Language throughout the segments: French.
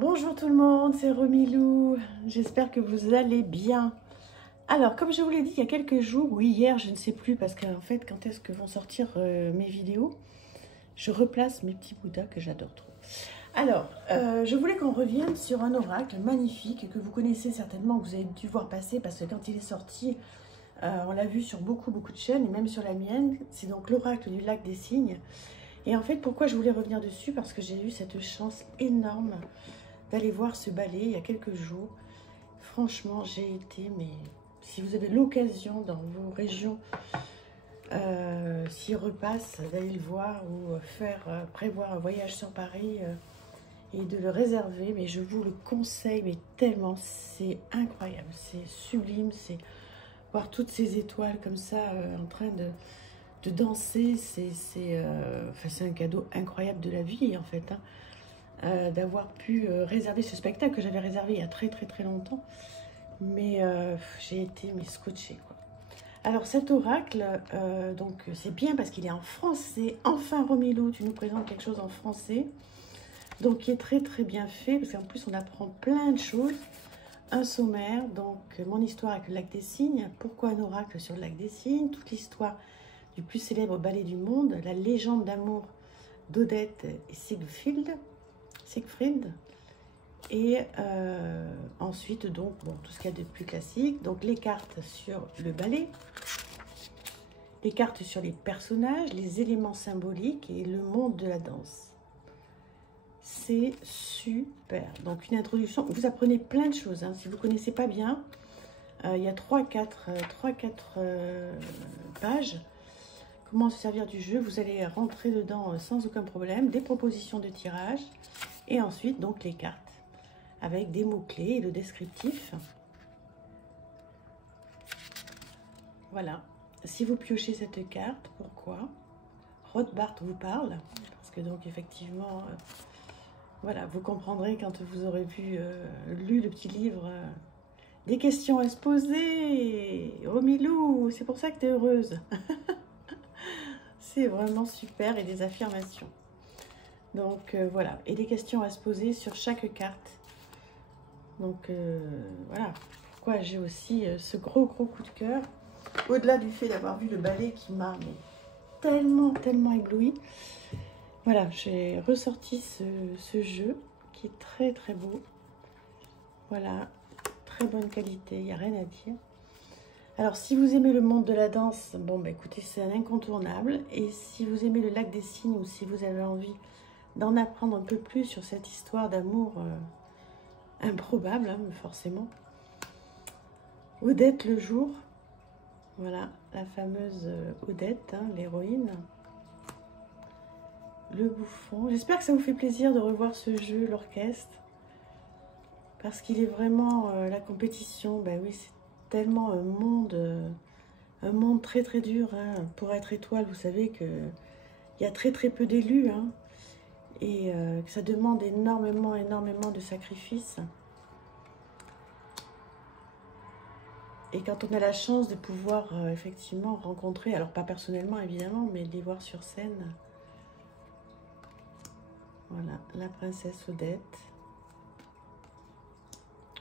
Bonjour tout le monde, c'est Romilou, j'espère que vous allez bien. Alors, comme je vous l'ai dit il y a quelques jours, ou hier, je ne sais plus, parce qu'en fait, quand est-ce que vont sortir mes vidéos, je replace mes petits bouddhas que j'adore trop. Alors, je voulais qu'on revienne sur un oracle magnifique que vous connaissez certainement, que vous avez dû voir passer, parce que quand il est sorti, on l'a vu sur beaucoup de chaînes, et même sur la mienne. C'est donc l'oracle du lac des cygnes. Et en fait, pourquoi je voulais revenir dessus? Parce que j'ai eu cette chance énorme d'aller voir ce ballet il y a quelques jours. Franchement, j'ai été, mais si vous avez l'occasion dans vos régions, s'il repasse, d'aller le voir ou prévoir un voyage sur Paris et de le réserver, mais je vous le conseille, mais tellement, c'est incroyable, c'est sublime, c'est voir toutes ces étoiles comme ça en train de danser, c'est un cadeau incroyable de la vie en fait, hein. D'avoir pu réserver ce spectacle que j'avais réservé il y a très longtemps, mais j'ai été scotchée quoi. Alors cet oracle, donc c'est bien parce qu'il est en français. Enfin Romilou, tu nous présentes quelque chose en français, donc qui est très bien fait, parce qu'en plus on apprend plein de choses. Un sommaire, donc mon histoire avec le lac des cygnes, pourquoi un oracle sur le lac des cygnes, toute l'histoire du plus célèbre ballet du monde, la légende d'amour d'Odette et Siegfried, et ensuite donc bon, tout ce qu'il y a de plus classique, donc les cartes sur le ballet, les cartes sur les personnages, les éléments symboliques et le monde de la danse. C'est super. Donc une introduction, vous apprenez plein de choses, hein. Si vous ne connaissez pas bien, il y a 3-4 pages. Comment se servir du jeu, vous allez rentrer dedans sans aucun problème, des propositions de tirage et ensuite donc les cartes avec des mots-clés et le descriptif. Voilà. Si vous piochez cette carte, pourquoi? Rothbard vous parle, parce que donc effectivement, voilà, vous comprendrez quand vous aurez lu le petit livre, des questions à se poser. Romilou, c'est pour ça que tu es heureuse. C'est vraiment super, et des affirmations. Donc voilà, et des questions à se poser sur chaque carte. Donc voilà, pourquoi j'ai aussi ce gros coup de cœur. Au-delà du fait d'avoir vu le ballet qui m'a tellement ébloui. Voilà, j'ai ressorti ce jeu qui est très beau. Voilà, très bonne qualité, il n'y a rien à dire. Alors, si vous aimez le monde de la danse, bon, bah écoutez, c'est un incontournable. Et si vous aimez le lac des cygnes, ou si vous avez envie d'en apprendre un peu plus sur cette histoire d'amour improbable, hein, forcément. Odette le jour, voilà, la fameuse Odette, hein, l'héroïne. Le bouffon. J'espère que ça vous fait plaisir de revoir ce jeu, l'orchestre. Parce qu'il est vraiment la compétition, ben oui, c'est tellement un monde très dur, hein. Pour être étoile, vous savez qu'il y a très peu d'élus, hein, et que ça demande énormément de sacrifices. Et quand on a la chance de pouvoir effectivement rencontrer, alors pas personnellement évidemment, mais de les voir sur scène. Voilà, la princesse Odette.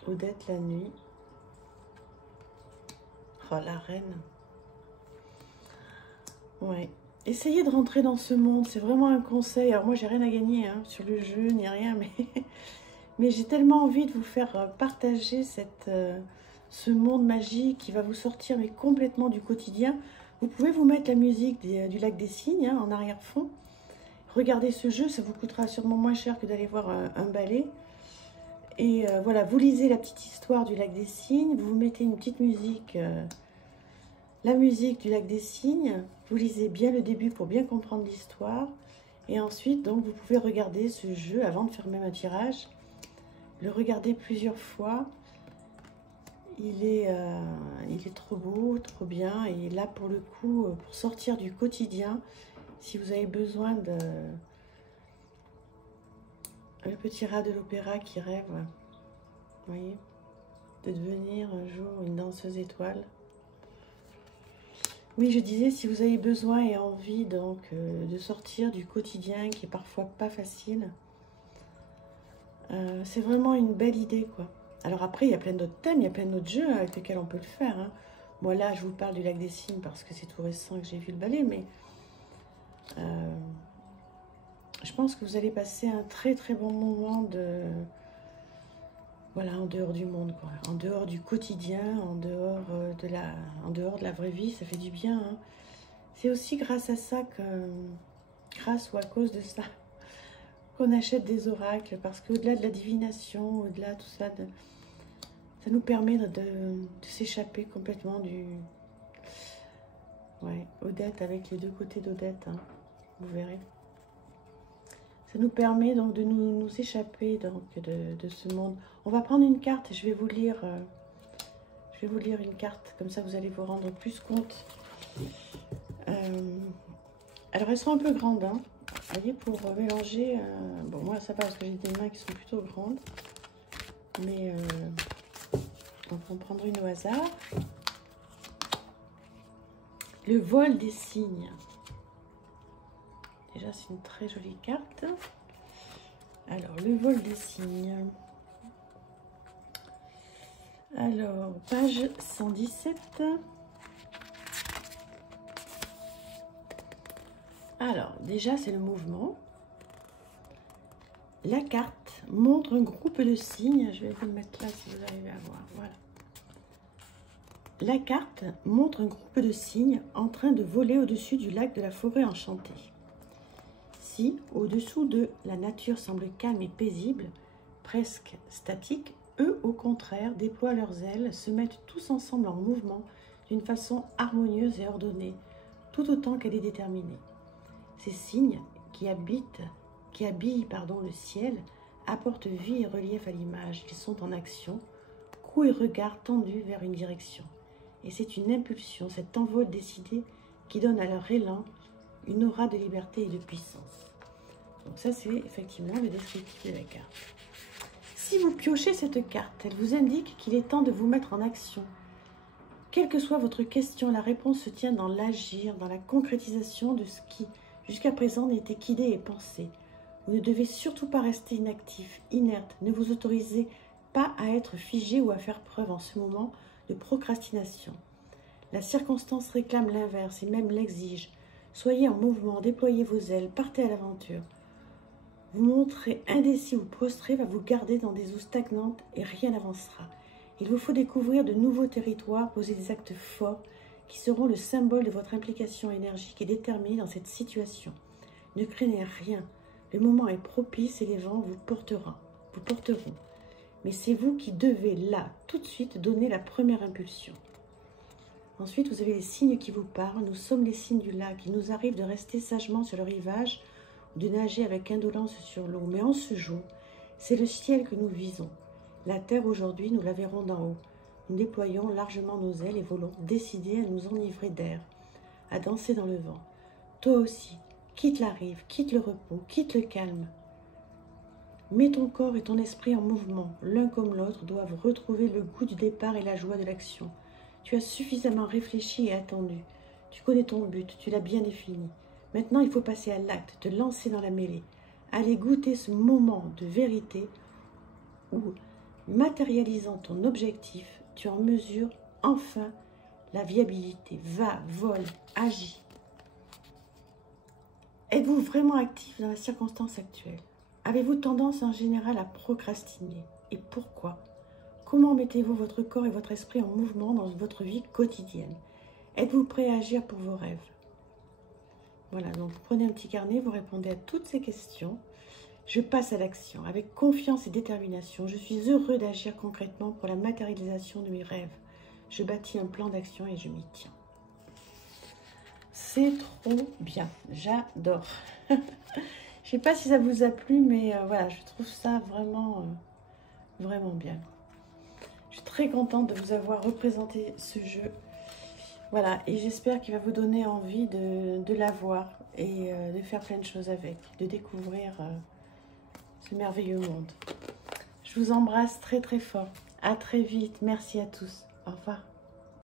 Odette la nuit. Oh, la reine. Ouais. Essayez de rentrer dans ce monde, c'est vraiment un conseil. Alors moi, j'ai rien à gagner hein, sur le jeu, ni rien, mais j'ai tellement envie de vous faire partager ce monde magique qui va vous sortir mais complètement du quotidien. Vous pouvez vous mettre la musique du lac des cygnes hein, en arrière-fond. Regardez ce jeu, ça vous coûtera sûrement moins cher que d'aller voir un ballet. Et voilà, vous lisez la petite histoire du lac des cygnes, vous mettez une petite musique, la musique du lac des cygnes, vous lisez bien le début pour bien comprendre l'histoire. Et ensuite, donc, vous pouvez regarder ce jeu avant de faire même un tirage. Le regarder plusieurs fois. Il est trop beau, trop bien. Et là, pour le coup, pour sortir du quotidien, si vous avez besoin de... Le petit rat de l'opéra qui rêve, vous voyez, de devenir un jour une danseuse étoile. Oui, je disais, si vous avez besoin et envie donc de sortir du quotidien qui est parfois pas facile, C'est vraiment une belle idée, quoi. Alors après, il y a plein d'autres thèmes, il y a plein d'autres jeux avec lesquels on peut le faire, hein. Moi, là, je vous parle du lac des Cygnes parce que c'est tout récent que j'ai vu le ballet, mais je pense que vous allez passer un très très bon moment de... Voilà, en dehors du monde, quoi. En dehors du quotidien, en dehors de la vraie vie, ça fait du bien, hein. C'est aussi grâce à ça que... Grâce ou à cause de ça, qu'on achète des oracles, parce qu'au-delà de la divination, au-delà de tout ça, ça nous permet de s'échapper complètement du... Ouais, Odette avec les deux côtés d'Odette, hein, vous verrez. Ça nous permet donc de nous échapper donc de ce monde. On va prendre une carte et je vais vous lire une carte, comme ça vous allez vous rendre plus compte. Alors elles sont un peu grandes, hein. Vous voyez, pour mélanger, bon moi ça va parce que j'ai des mains qui sont plutôt grandes, mais donc on prendra une au hasard. Le vol des cygnes. Déjà c'est une très jolie carte. Alors le vol des cygnes. Alors page 117. Alors, déjà, c'est le mouvement. La carte montre un groupe de signes. Je vais vous le mettre là si vous arrivez à voir. Voilà. La carte montre un groupe de cygnes en train de voler au-dessus du lac de la forêt enchantée. Si, au-dessous d'eux, la nature semble calme et paisible, presque statique, eux, au contraire, déploient leurs ailes, se mettent tous ensemble en mouvement d'une façon harmonieuse et ordonnée, tout autant qu'elle est déterminée. Ces signes qui habillent le ciel apportent vie et relief à l'image. Ils sont en action, cou et regard tendus vers une direction. Et c'est une impulsion, cet envol décidé qui donne à leur élan une aura de liberté et de puissance. Donc ça, c'est effectivement le descriptif de la carte. Si vous piochez cette carte, elle vous indique qu'il est temps de vous mettre en action. Quelle que soit votre question, la réponse se tient dans l'agir, dans la concrétisation de ce qui, jusqu'à présent, n'était qu'idée et pensée. Vous ne devez surtout pas rester inactif, inerte. Ne vous autorisez pas à être figé ou à faire preuve en ce moment de procrastination. La circonstance réclame l'inverse et même l'exige. Soyez en mouvement, déployez vos ailes, partez à l'aventure. Vous montrer indécis ou prostré va vous garder dans des eaux stagnantes et rien n'avancera. Il vous faut découvrir de nouveaux territoires, poser des actes forts qui seront le symbole de votre implication énergique et déterminée dans cette situation. Ne craignez rien. Le moment est propice et les vents vous porteront. Mais c'est vous qui devez, là, tout de suite, donner la première impulsion. Ensuite, vous avez les signes qui vous parlent. Nous sommes les signes du lac. Il nous arrive de rester sagement sur le rivage ou de nager avec indolence sur l'eau. Mais en ce jour, c'est le ciel que nous visons. La terre, aujourd'hui, nous la verrons d'en haut. Nous déployons largement nos ailes et volons, décidés à nous enivrer d'air, à danser dans le vent. Toi aussi, quitte la rive, quitte le repos, quitte le calme. Mets ton corps et ton esprit en mouvement. L'un comme l'autre doivent retrouver le goût du départ et la joie de l'action. Tu as suffisamment réfléchi et attendu. Tu connais ton but, tu l'as bien défini. Maintenant, il faut passer à l'acte, te lancer dans la mêlée. Aller goûter ce moment de vérité où, matérialisant ton objectif, tu en mesures enfin la viabilité. Va, vole, agis. Êtes-vous vraiment actif dans la circonstance actuelle? Avez-vous tendance en général à procrastiner? Et pourquoi? Comment mettez-vous votre corps et votre esprit en mouvement dans votre vie quotidienne? Êtes-vous prêt à agir pour vos rêves? Voilà, donc vous prenez un petit carnet, vous répondez à toutes ces questions. Je passe à l'action avec confiance et détermination. Je suis heureux d'agir concrètement pour la matérialisation de mes rêves. Je bâtis un plan d'action et je m'y tiens. C'est trop bien, j'adore. Je ne sais pas si ça vous a plu, mais voilà, je trouve ça vraiment, vraiment bien. Je suis très contente de vous avoir représenté ce jeu. Voilà, et j'espère qu'il va vous donner envie de l'avoir et de faire plein de choses avec, de découvrir ce merveilleux monde. Je vous embrasse très très fort. À très vite. Merci à tous. Au revoir.